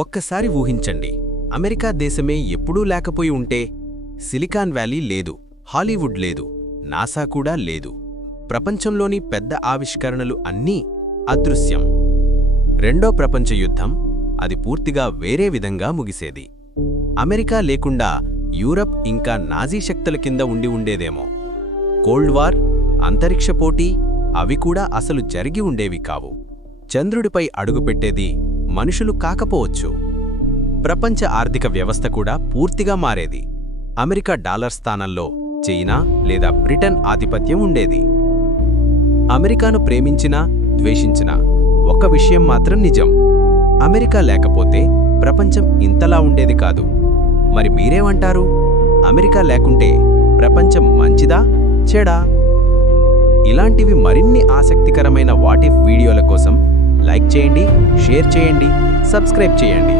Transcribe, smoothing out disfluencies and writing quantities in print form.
ఒక్కసారి ఊహించండి, అమెరికా దేశమే ఎప్పుడూ లేకపోయి ఉంటే సిలికాన్ వ్యాలీ లేదు, హాలీవుడ్ లేదు, నాసా కూడా లేదు. ప్రపంచంలోని పెద్ద ఆవిష్కరణలు అన్నీ అదృశ్యం. రెండో ప్రపంచ యుద్ధం, అది పూర్తిగా వేరే విధంగా ముగిసేది. అమెరికా లేకుండా యూరప్ ఇంకా నాజీ శక్తుల కింద ఉండి ఉండేదేమో. కోల్డ్ వార్, అంతరిక్ష పోటీ, అవి కూడా అసలు జరిగి ఉండేవి కావు. చంద్రుడిపై అడుగుపెట్టేది మనుషులు కాకపోవచ్చు. ప్రపంచ ఆర్థిక వ్యవస్థ కూడా పూర్తిగా మారేది. అమెరికా డాలర్ స్థానంలో చైనా లేదా బ్రిటన్ ఆధిపత్యం ఉండేది. అమెరికాను ప్రేమించినా ద్వేషించినా ఒక్క విషయం మాత్రం నిజం: అమెరికా లేకపోతే ప్రపంచం ఇంతలా ఉండేది కాదు. మరి మీరేమంటారు? అమెరికా లేకుంటే ప్రపంచం మంచిదా, చెడా? ఇలాంటివి మరిన్ని ఆసక్తికరమైన వాట్ ఇఫ్ వీడియోల కోసం లైక్ చేయండి, షేర్ చేయండి, సబ్స్క్రైబ్ చేయండి.